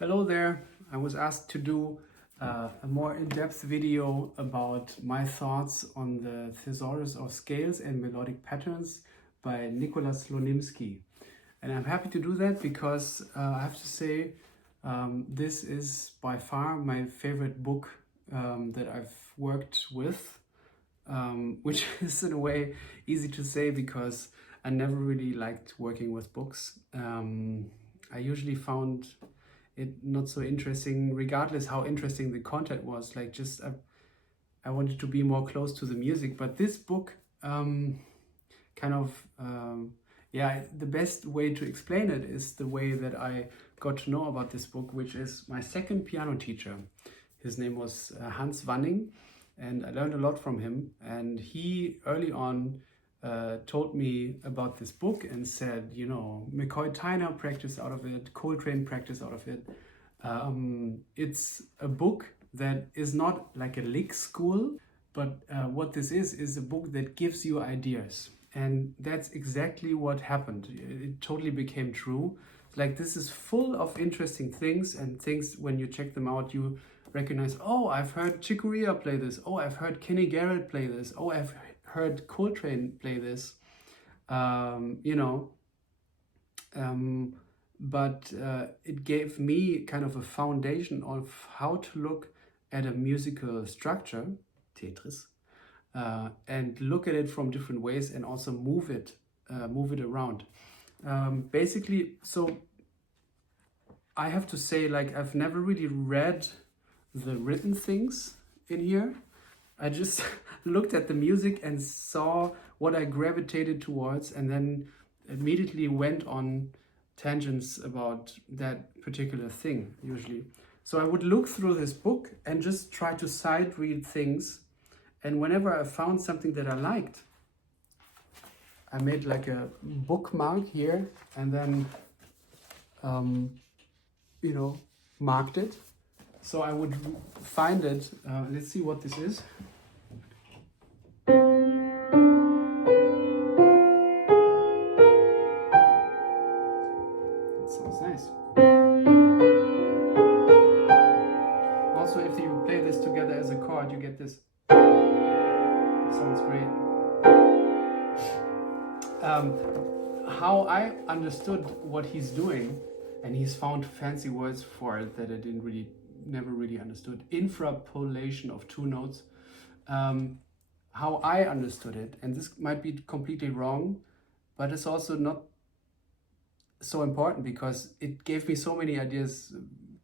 Hello there. I was asked to do a more in-depth video about my thoughts on the Thesaurus of scales and melodic patterns by Nicholas Slonimsky. And I'm happy to do that because I have to say this is by far my favorite book that I've worked with, which is in a way easy to say because I never really liked working with books. I usually found it not so interesting, regardless how interesting the content was. Like, just I wanted to be more close to the music. But this book, the best way to explain it is the way that I got to know about this book, which is my second piano teacher. His name was Hans Wanning, and I learned a lot from him. And he early on told me about this book and said, you know, McCoy Tyner practiced out of it, Coltrane practiced out of it. It's a book that is not like a lick school, but what this is a book that gives you ideas. And that's exactly what happened. It totally became true. Like, this is full of interesting things, and things when you check them out, you recognize, oh, I've heard Chick Corea play this. Oh, I've heard Kenny Garrett play this. Oh, I've heard Coltrane play this, but it gave me kind of a foundation of how to look at a musical structure, Tetris, and look at it from different ways and also move it around. Basically, so I have to say, like, I've never really read the written things in here. I just looked at the music and saw what I gravitated towards, and then immediately went on tangents about that particular thing, usually. So I would look through this book and just try to side read things. And whenever I found something that I liked, I made like a bookmark here and then, marked it. So I would find it. Let's see what this is. That sounds nice. Also, if you play this together as a chord, you get this. Sounds great. How I understood what he's doing, and he's found fancy words for it that I never really understood. Infrapolation of two notes. How I understood it, and this might be completely wrong, but it's also not so important because it gave me so many ideas.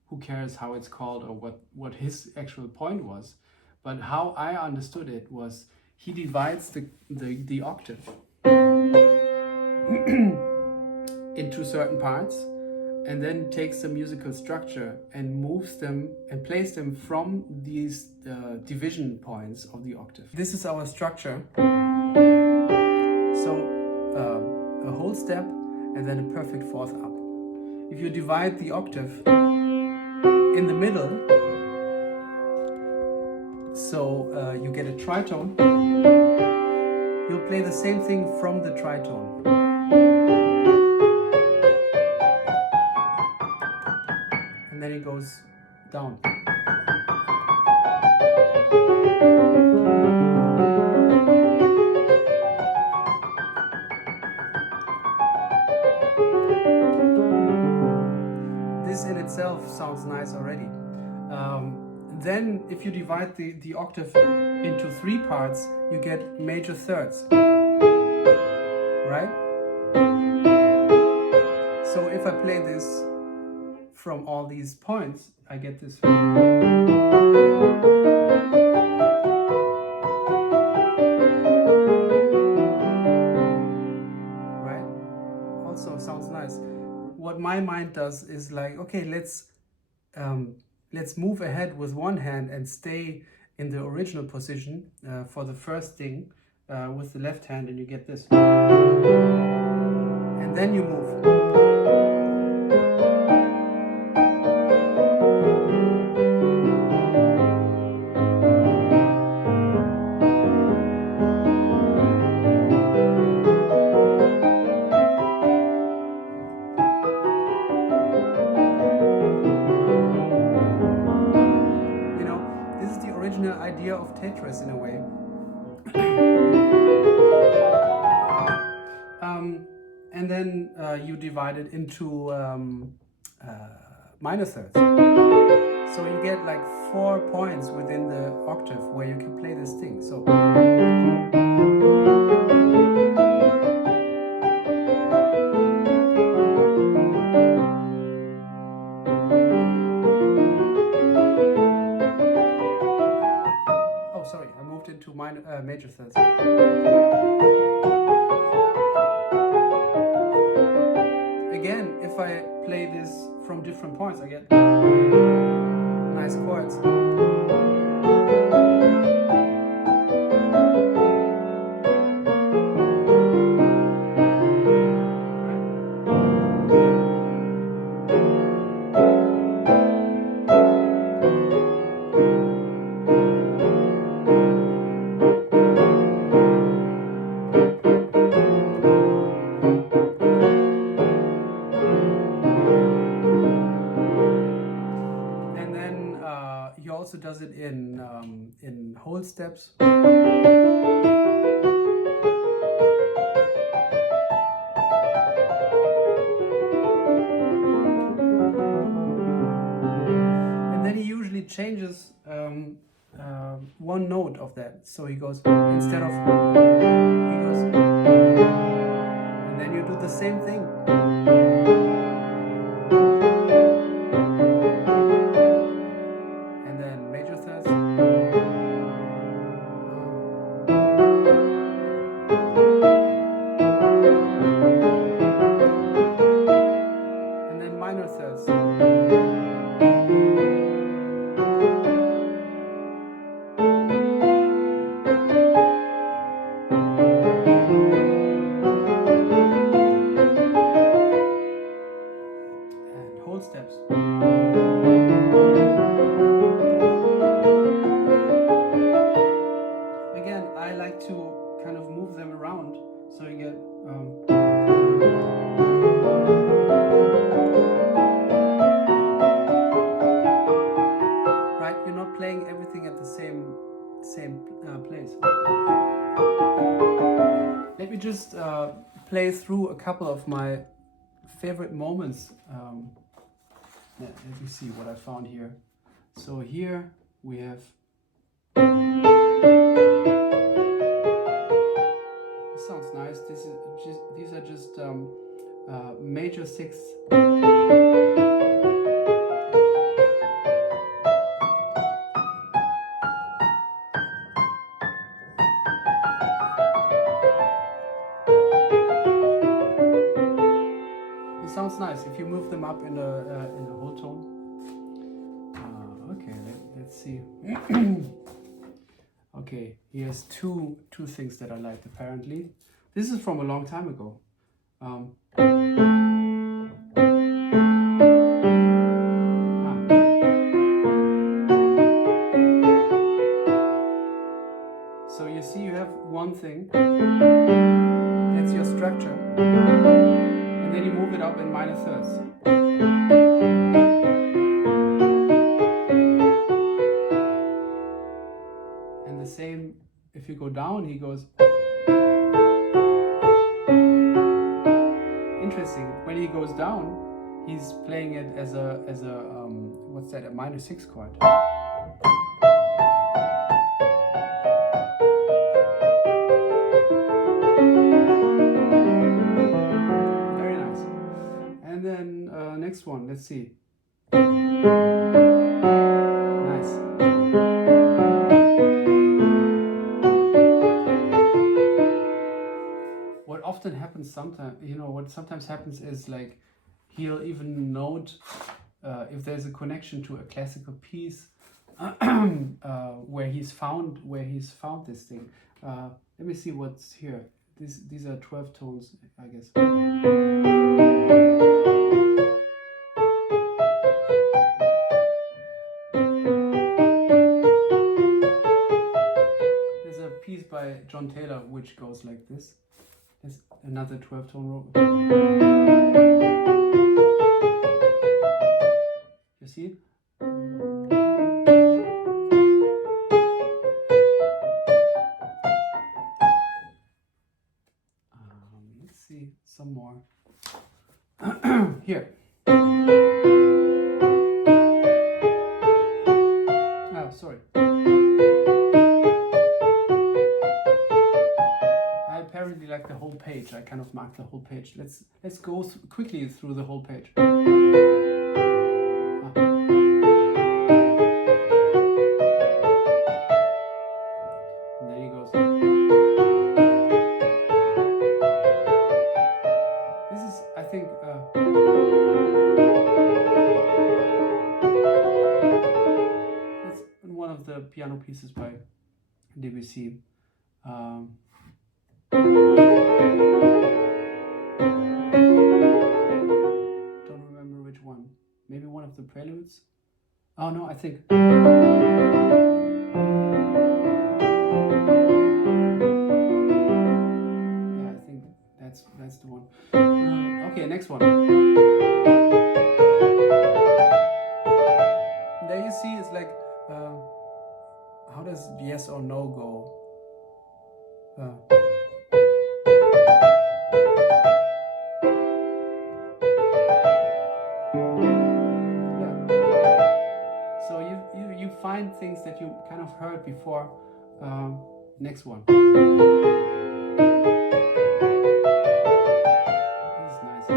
Who cares how it's called or what his actual point was? But how I understood it was he divides the octave into certain parts, and then takes the musical structure and moves them and plays them from these division points of the octave. This is our structure. So a whole step and then a perfect fourth up. If you divide the octave in the middle, so you get a tritone, you'll play the same thing from the tritone. And then it goes down. This in itself sounds nice already. Then if you divide the octave into three parts, you get major thirds, right? So if I play this from all these points, I get this. Right? Also sounds nice. What my mind does is like, okay, let's move ahead with one hand and stay in the original position for the first thing with the left hand, and you get this. And then you move. of Tetris in a way. And then you divide it into minor thirds. So you get like 4 points within the octave where you can play this thing. So sorry, I moved into major thirds. Again, if I play this from different points, I get nice chords. He also does it in whole steps. And then he usually changes one note of that. So he goes, instead of, he goes, and then you do the same thing. Steps. Again, I like to kind of move them around so you get right, you're not playing everything at the same place. Let me just play through a couple of my favorite moments. Let me see what I found here. So here we have. This sounds nice. These are just major sixths. It sounds nice if you move them up in a whole tone. Okay, let's see. Okay, here's two things that I like apparently. This is from a long time ago. So you see you have one thing, that's your structure, and then you move it up in minor thirds. And the same, if you go down, he goes. Interesting, when he goes down, he's playing it as a what's that, a minor 6 chord. Very nice. And then next one, let's see. Nice. What often happens sometimes, what sometimes happens is like he'll even note if there's a connection to a classical piece where he's found this thing. Let me see what's here. These are 12 tones, I guess. There's a piece by John Taylor which goes like this. There's another 12-tone row. You see it? mark the whole page. Let's go quickly through the whole page. And then he goes. This is, I think, it's one of the piano pieces by Debussy. Don't remember which one. Maybe one of the preludes. Oh no, I think. Yeah, I think that's the one. Okay, next one. There you see, it's like, how does yes or no go? So you find things that you kind of heard before. Next one. This is nice.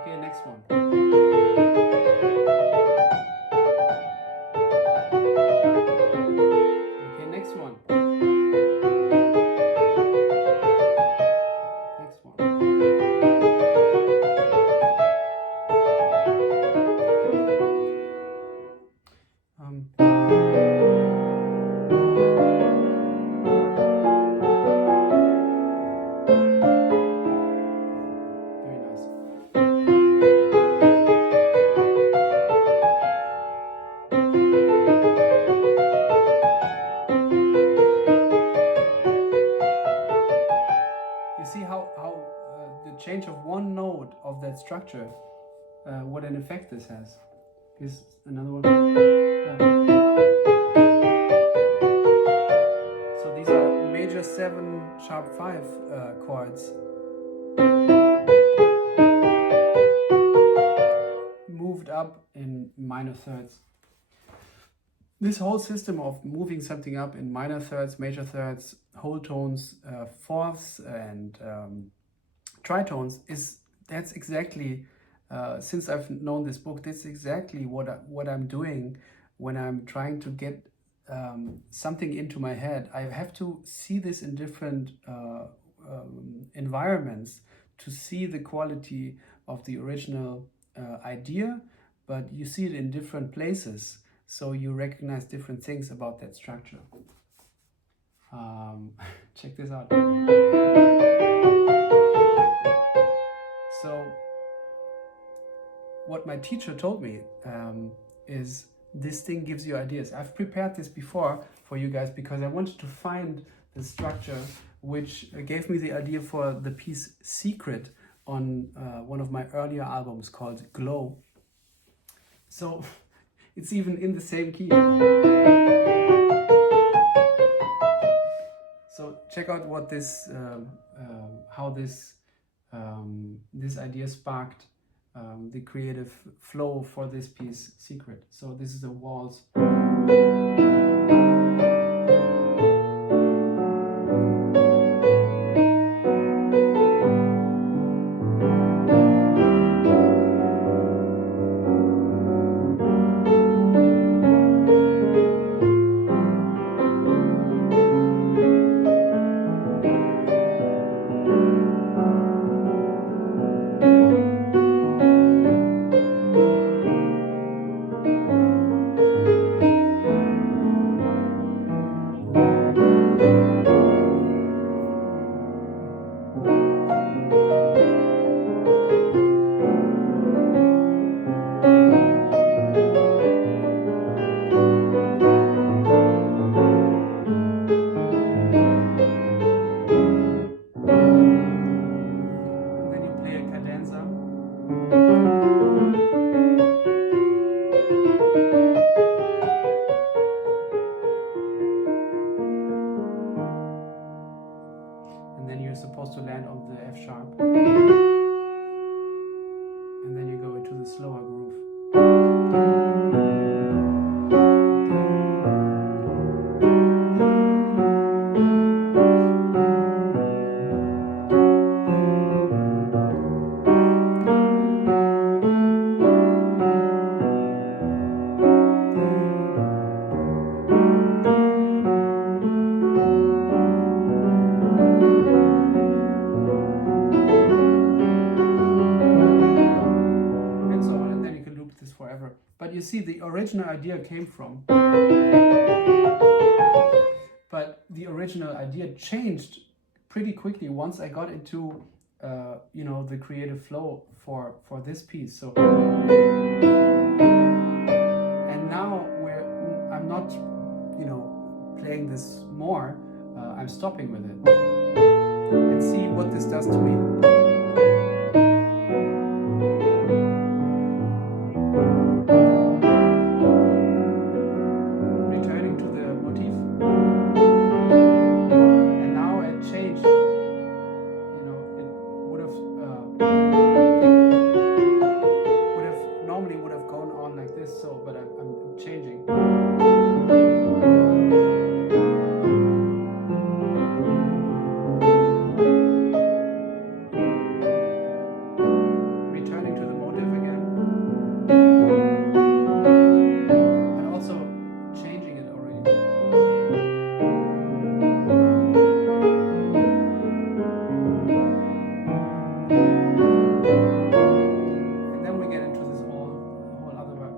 Okay, next one. Okay, next one. Next one. Very nice. You see how the change of one note of that structure, what an effect this has. Here's another one. So these are major 7, sharp 5 chords. Moved up in minor thirds. This whole system of moving something up in minor thirds, major thirds, whole tones, fourths and tritones that's exactly, since I've known this book, that's exactly what I'm doing when I'm trying to get something into my head. I have to see this in different environments to see the quality of the original idea, but you see it in different places, so you recognize different things about that structure. Check this out. So what my teacher told me is this thing gives you ideas. I've prepared this before for you guys because I wanted to find the structure which gave me the idea for the piece Secret on one of my earlier albums called Glow. So it's even in the same key. So check out what this, how this idea sparked the creative flow for this piece, Secret. So this is a waltz. And then you're supposed to land on the F sharp. And then you go into the slower groove. But you see, the original idea came from, but the original idea changed pretty quickly once I got into you know, the creative flow for this piece. So, and now I'm not, you know, playing this more. I'm stopping with it and see what this does to me. Returning to the motif, and now it changed. You know, it would have normally would have gone on like this. So, but I'm changing. Returning to the motif again, but also changing it already. And then we get into this whole other work.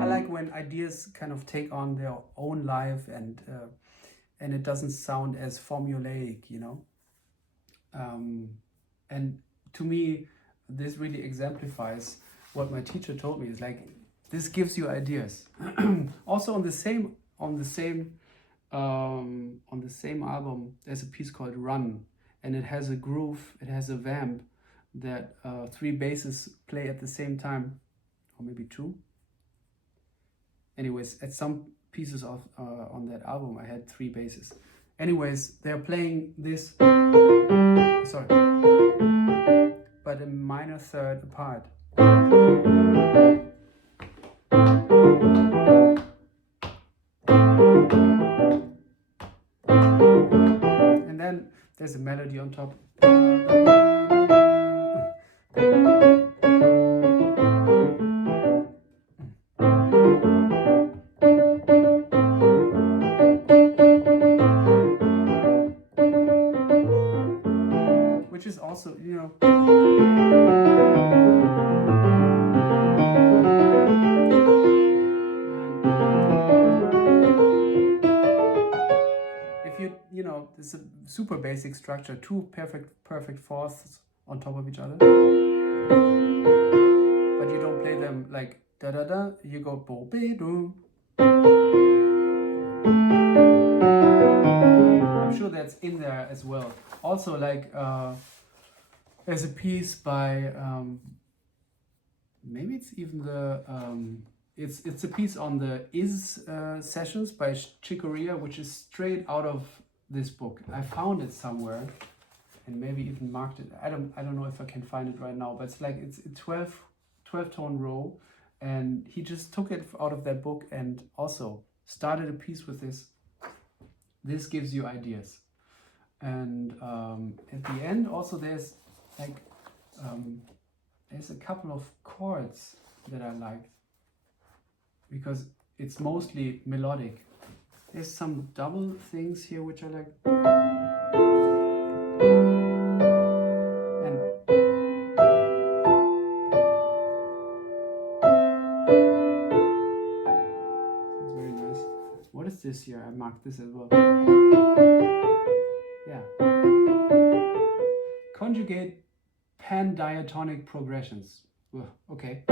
I like when ideas kind of take on their own life, and it doesn't sound as formulaic, you know. And to me, this really exemplifies what my teacher told me. Is like, this gives you ideas. Also on the same album, there's a piece called Run, and it has a groove, it has a vamp that 3 basses play at the same time, or maybe 2. Anyways, at some pieces of on that album, I had 3 basses. Anyways, they're playing this, sorry, but a minor third apart. And then there's a melody on top. Which is also, you know, if you know, it's a super basic structure, 2 perfect fourths on top of each other, but you don't play them like da da da, you go bo be do. I'm sure that's in there as well. Also, like there's a piece by maybe it's even the it's a piece on the Is sessions by Chicoria, which is straight out of this book. I found it somewhere and maybe even marked it. I don't know if I can find it right now, but it's like it's a 12 tone row, and he just took it out of that book and also started a piece with this. This gives you ideas. And at the end also there's like there's a couple of chords that I like, because it's mostly melodic. There's some double things here which I like. And it's very nice. What is this here? I marked this as well. Yeah. Conjugate pan-diatonic progressions. Okay.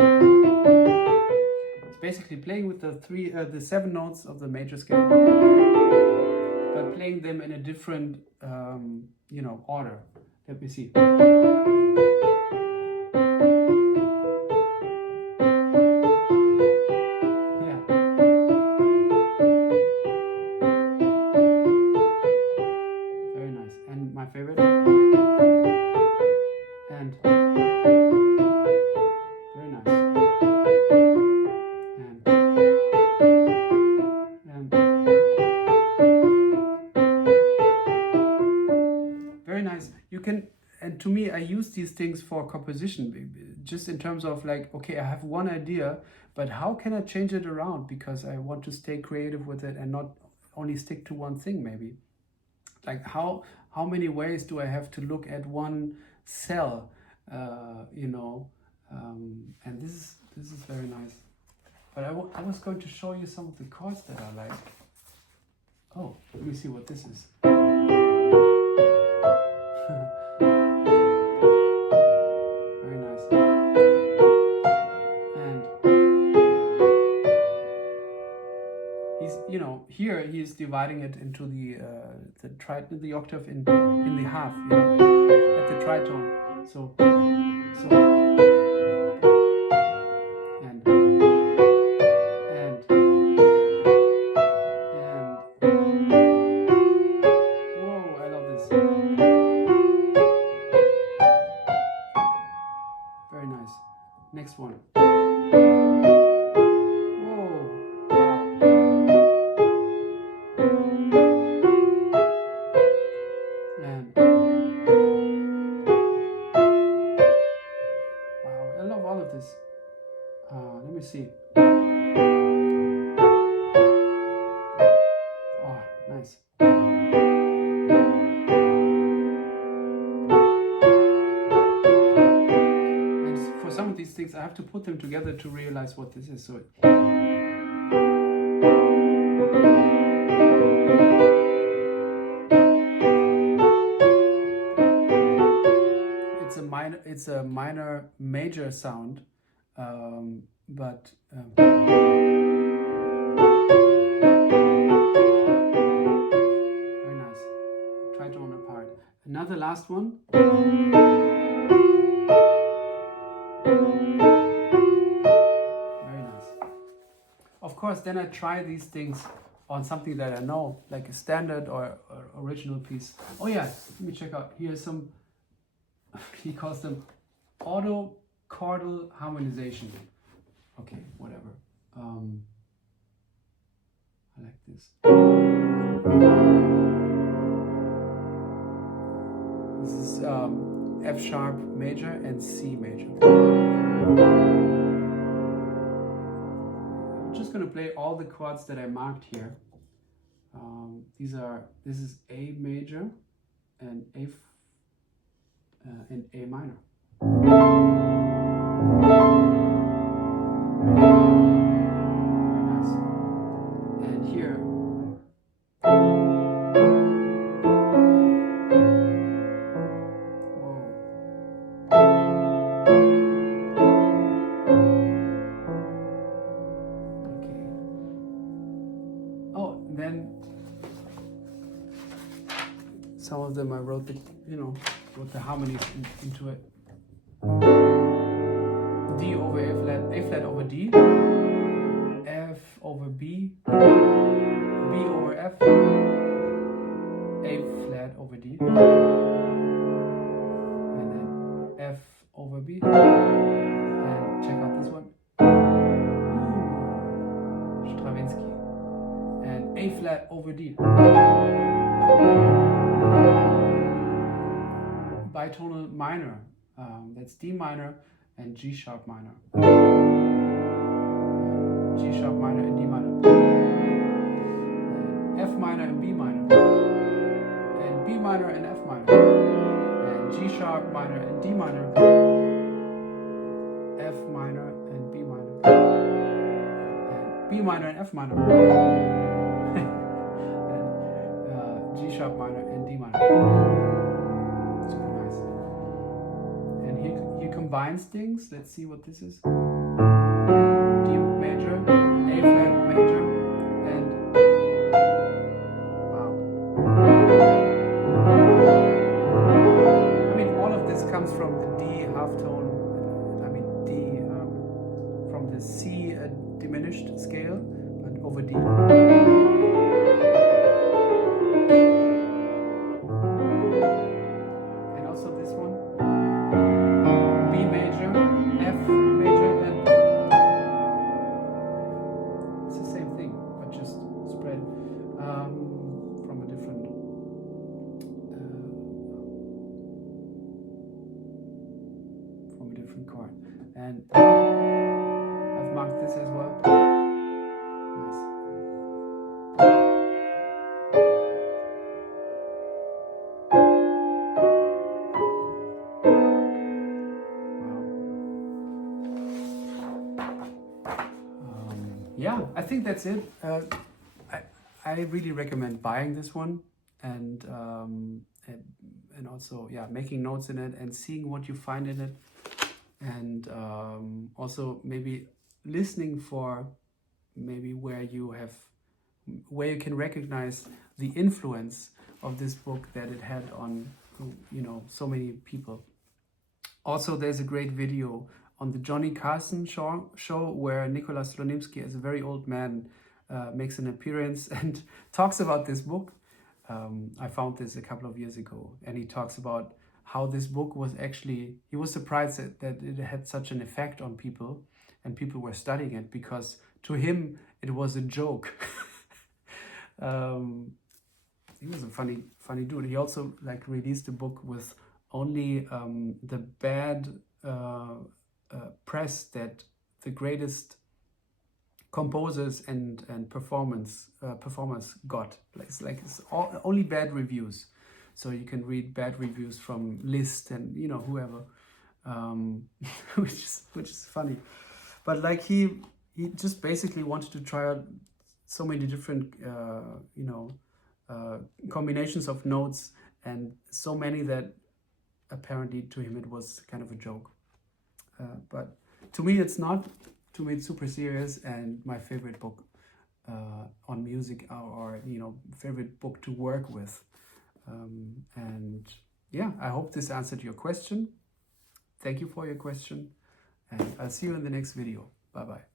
It's basically playing with the 7 notes of the major scale, but playing them in a different, you know, order. Let me see. Yeah. Very nice. And my favorite. And very nice. And very nice. You can, and to me, I use these things for composition, just in terms of like, okay, I have one idea, but how can I change it around? Because I want to stay creative with it and not only stick to one thing, maybe. like how many ways do I have to look at one cell, you know, and this is very nice. But I was going to show you some of the chords that I like. Oh, let me see what this is. Very nice. And he's, you know, here he's dividing it into the octave in the half, you know, at the tritone. So and whoa, I love this. Very nice. Next one. Let me see. Oh, nice. And for some of these things, I have to put them together to realize what this is. So it's a minor major sound, but very nice. Tritone apart. Another last one. Very nice. Of course, then I try these things on something that I know, like a standard or original piece. Oh yeah, let me check out. Here's some, he calls them auto-chordal harmonization. Okay, whatever. I like this. This is F sharp major and C major. I'm just going to play all the chords that I marked here. This is A major and A minor. Very nice. And here, whoa. Okay. Oh, then some of them I wrote the, you know, wrote the harmonies into it. D over A flat over D, F over B, B over F, A flat over D, and then F over B, and check out this one, Stravinsky, and A flat over D. Bitonal minor, that's D minor and G sharp minor, G sharp minor and D minor, and F minor and B minor, and B minor and F minor, and G sharp minor and D minor, F minor and B minor, and B minor and F minor, and G sharp minor and D minor. Super nice. And he combines things. Let's see what this is. D major, A flat major, and wow. I mean, all of this comes from the D halftone. I mean, D from the C diminished scale, but over D. And also this one. B major, F major, and it's the same thing, but just spread from a different chord. And I've marked this as well. Nice. think that's it. I really recommend buying this one, and also, yeah, making notes in it and seeing what you find in it, and also maybe listening for maybe where you can recognize the influence of this book that it had on, you know, so many people. Also, there's a great video on the Johnny Carson show where Nicholas Slonimsky, as a very old man, makes an appearance and talks about this book. I found this a couple of years ago, and he talks about how this book was actually, he was surprised that it had such an effect on people, and people were studying it, because to him it was a joke. He was a funny dude. He also like released a book with only the bad press that the greatest composers and performers got. It's only bad reviews. So you can read bad reviews from Liszt and, you know, whoever, which is funny. But like he just basically wanted to try out so many different combinations of notes, and so many that apparently to him it was kind of a joke. But to me it's not. To me it's super serious, and my favorite book on music, or you know, favorite book to work with. And yeah, I hope this answered your question. Thank you for your question, and I'll see you in the next video. Bye bye.